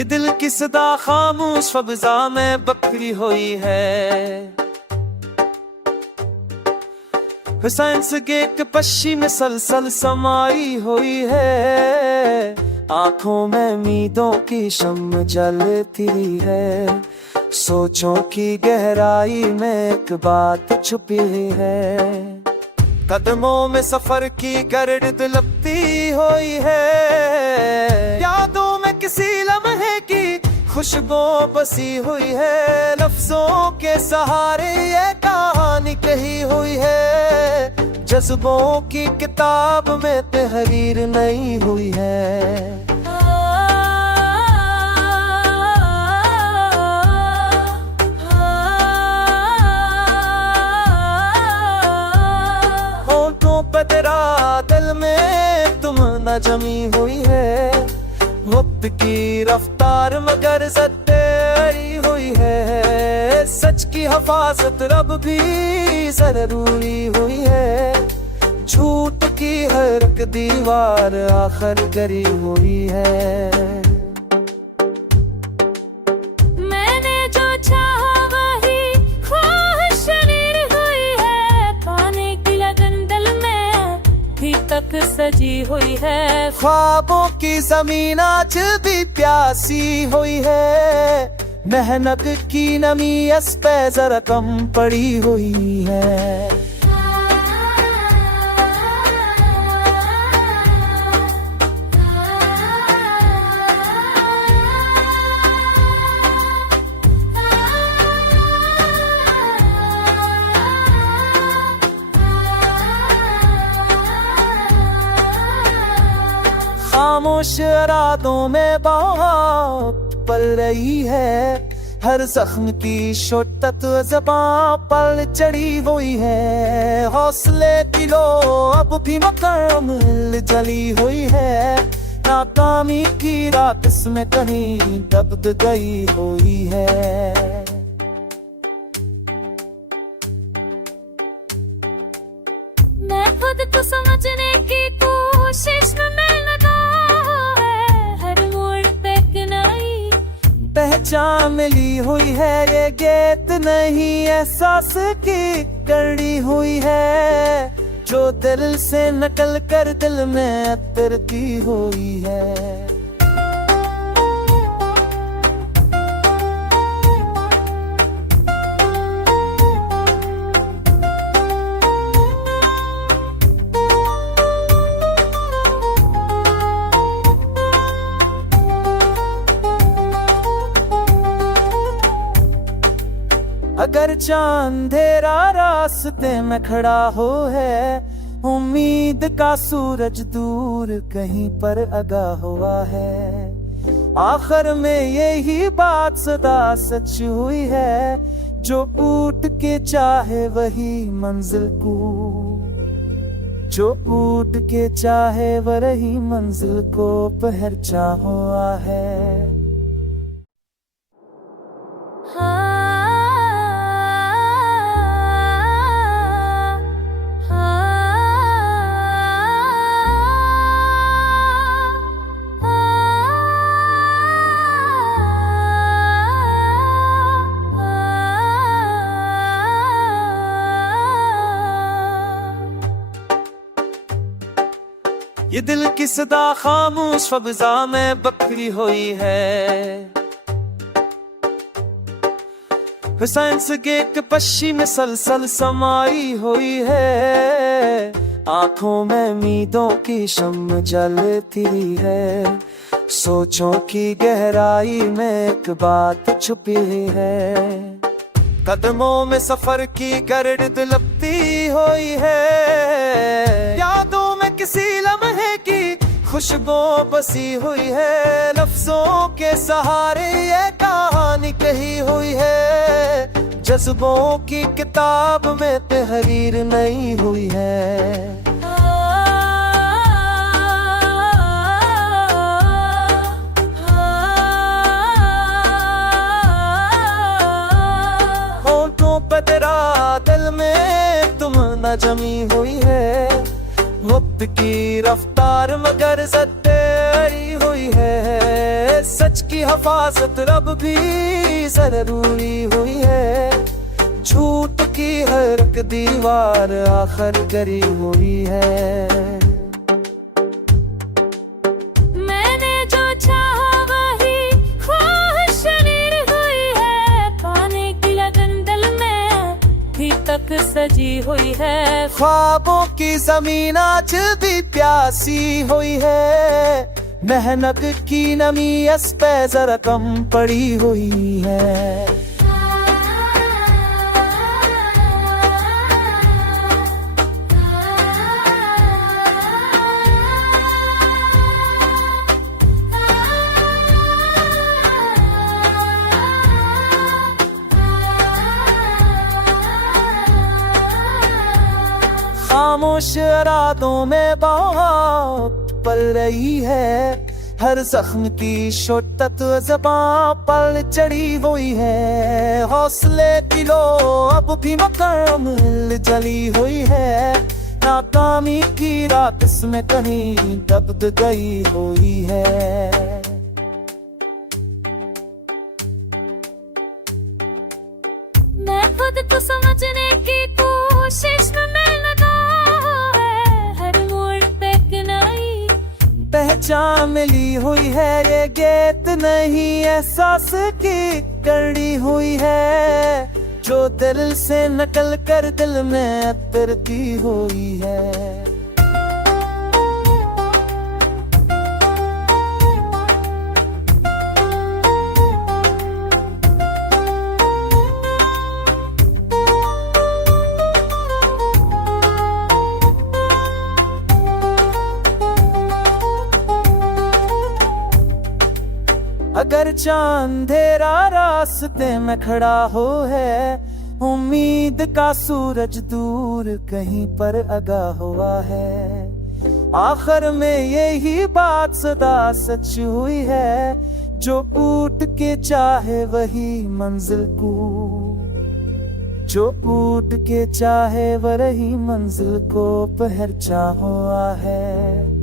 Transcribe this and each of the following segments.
ये दिल की सदा खामोश फबजा में बकरी हुई है। हुसैन से गेट पश्ची में सलसल समाई हुई है। आंखों में उम्मीदों की शम्म जलती है। सोचों की गहराई में एक बात छुपी है। कदमों में सफर की गर्द लपटी हुई है। यादों में किसी लम्हे की खुशबू बसी हुई है। लफ्जों के सहारे ये कहानी कही हुई है। जज्बों की किताब में तहरीर नहीं हुई है। तेरा दिल में तुम न जमी हुई है। वक्त की रफ्तार मगर सत्तेरी हुई है। सच की हिफाजत रब भी जरूरी हुई है। झूठ की हर एक दीवार आखिर करी हुई है। तक सजी हुई है। ख्वाबों की जमीन आज भी प्यासी हुई है। मेहनत की नमी इस पे जरा कम पड़ी हुई है। खामोश रातों में बात पल रही है। हर जख्म की शोटत ज़बां पर चढ़ी हुई है। हौसले दिलो अब भी मकाम जली हुई है। नाकामी की रात इसमें कहीं दब गई हुई है। मैं खुद को समझने की कोशिश में पहचान मिली हुई है। ये गेत नहीं एहसास की कड़ी हुई है। जो दिल से नकल कर दिल में उतरती हुई है। अगर चांद अंधेरा रास्ते में खड़ा हो है। उम्मीद का सूरज दूर कहीं पर आगा हुआ है। आखिर में यही बात सदा सच हुई है। जो टूट के चाहे वही मंजिल को, जो टूट के चाहे वही मंजिल को पहुंचा हुआ है। ये दिल की सदा खामोश फबजा में बकरी हुई है। हुसैन से गेट पश्ची में सलसल समाई हुई है। आंखों में उम्मीदों की शम्म जलती है। सोचों की गहराई में एक बात छुपी है। कदमों में सफर की गर्द लपटी हुई है। यादों में किसी लम्हे की खुशबू बसी हुई है। लफ्जों के सहारे ये कहानी कही हुई है। जज्बों की किताब में तहरीर नहीं हुई है। तेरा दिल में तुम न जमी हुई है। वक्त की रफ्तार मगर सत्तेरी हुई है। सच की की हिफाजत रब भी जरूरी हुई है। झूठ की हर एक दीवार आखिर गरी हुई है। मैंने जो चाहा वही ख्वाहिश नीर हुई है। पाने की लगन दिल में अभी तक सजी हुई है। ख्वाबों की जमीन आज भी प्यासी हुई है। मेहनत की नमी इस पे जरा कम पड़ी हुई है। खामोश रातों में बहुत पल रही है। हर जख्म की शोटत ज़बां पल चढ़ी हुई है। हौसले दिलो अब भी मुकम्मल जली हुई है। नाकामी की रात इसमें कहीं दब गई हुई है। मैं खुद को समझने की कोशिश में लगा है। हर मोड़ पे एक नई पहचान मिली हुई है। ये गीत नहीं एहसास की कड़ी हुई है। जो दिल से नकल कर दिल में उतरती हुई है। अगर चांद अंधेरा रास्ते में खड़ा हो है। उम्मीद का सूरज दूर कहीं पर आगा हुआ है। आखिर में यही बात सदा सच हुई है। जो कूट के चाहे वही मंजिल को, जो कूट के चाहे वही मंजिल को पहुंचा हुआ है।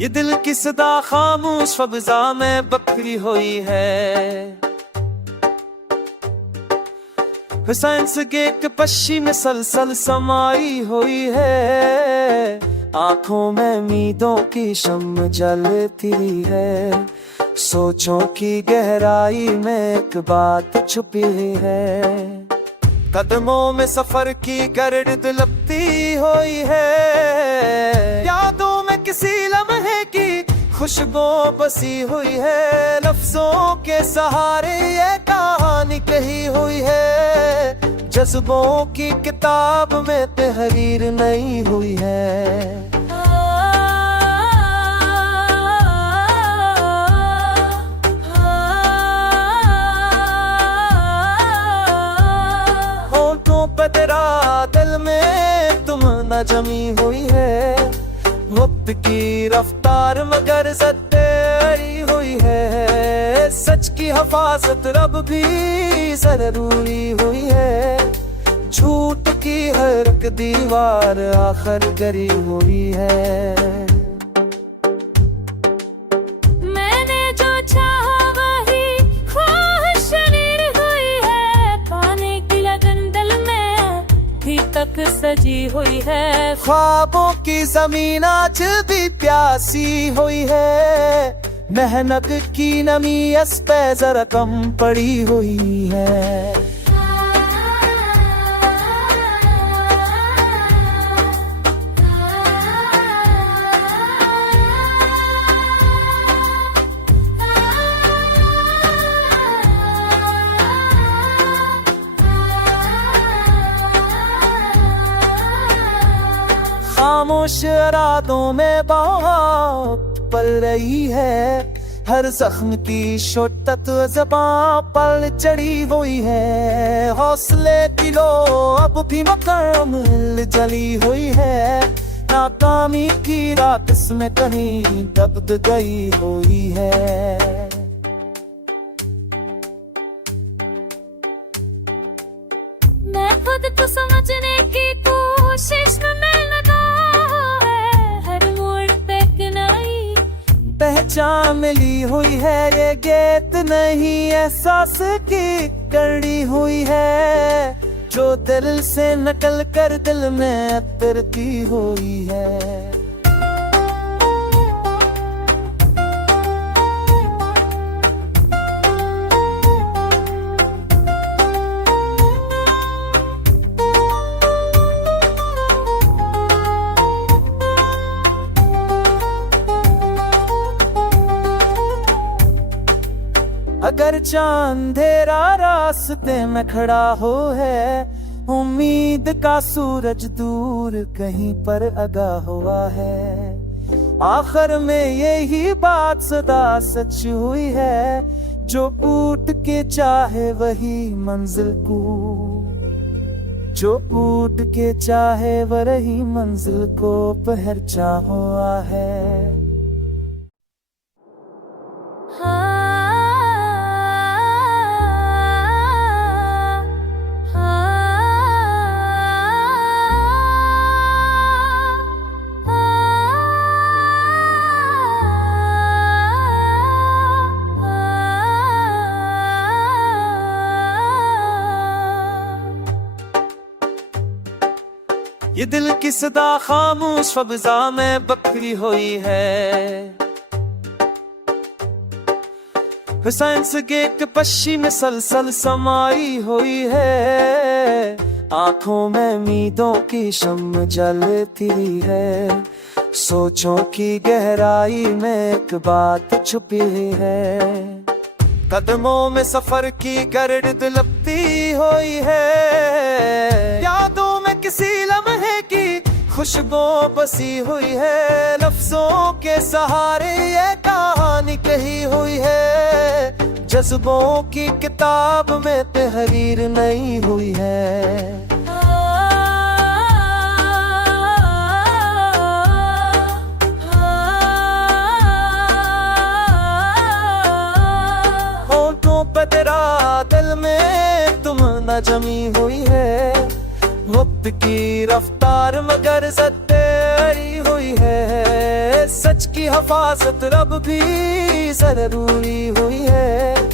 ये दिल की सदा खामोश फज़ा में बखरी हुई है। हुसैन से एक पश्ची में सलसल समाई हुई है। आंखों में उम्मीदों की शम्म जलती है। सोचों की गहराई में एक बात छुपी है। कदमों में सफर की गर्द लपटी हुई है। यादों में किसी लम्हे की खुशबू बसी हुई है। लफ्जों के सहारे ये कहानी कही हुई है। जज्बों की किताब में तहरीर नहीं हुई है। तेरा दिल में तुम न जमी हुई है। वक्त की रफ्तार मगर ज़द्दी हुई है। सच की हिफाजत रब भी जरूरी हुई है। झूठ की हर एक दीवार आखिर गरी हुई है। मैंने जो चाहा वही ख्वाहिश नीर हुई है। पाने की लगन दिल में अभी तक सजी हुई है। ख्वाबों की जमीन आज भी प्यासी हुई है। मेहनत की नमी इस पे जरा कम पड़ी हुई है। खामोश रातों में बहुत पल रही है। हर जख्म की शोटत ज़बां पर चढ़ी हुई है। हौसले दिलो अब भी मुकम्मल जली हुई है। नाकामी की रात इसमें कहीं दब गई हुई है। मैं खुद को समझने की कोशिश में लगा है। हर मोड़ पे एक नई पहचान मिली हुई है। ये गीत नहीं एहसास की कड़ी हुई है, जो दिल से नकल कर दिल में उतरती हुई है। अगर चांद अंधेरा रास्ते में खड़ा हो है, उम्मीद का सूरज दूर कहीं पर आगा हुआ है। आखिर में यही बात सदा सच हुई है, जो पूट के चाहे वही मंजिल को, जो पूट के चाहे वही मंजिल को पहुंचा हुआ है। ये दिल की सदा खामोश फज़ा में बखरी हुई है। हुसैन से गेट पश्ची में सलसल समाई हुई है। आंखों में उम्मीदों की शम्म जलती है। सोचों की गहराई में एक बात छुपी है। कदमों में सफर की गर्द लपटी हुई है। यादों में किसी लम्हे की खुशबू बसी हुई है। लफ्जों के सहारे ये कहानी कही हुई है। जज्बों की किताब में तहरीर नहीं हुई है। तेरा दिल में तुम न जमी हुई है। वक्त की रफ्तार मगर जद्दी हुई है। सच की हिफाजत रब भी जरूरी हुई है।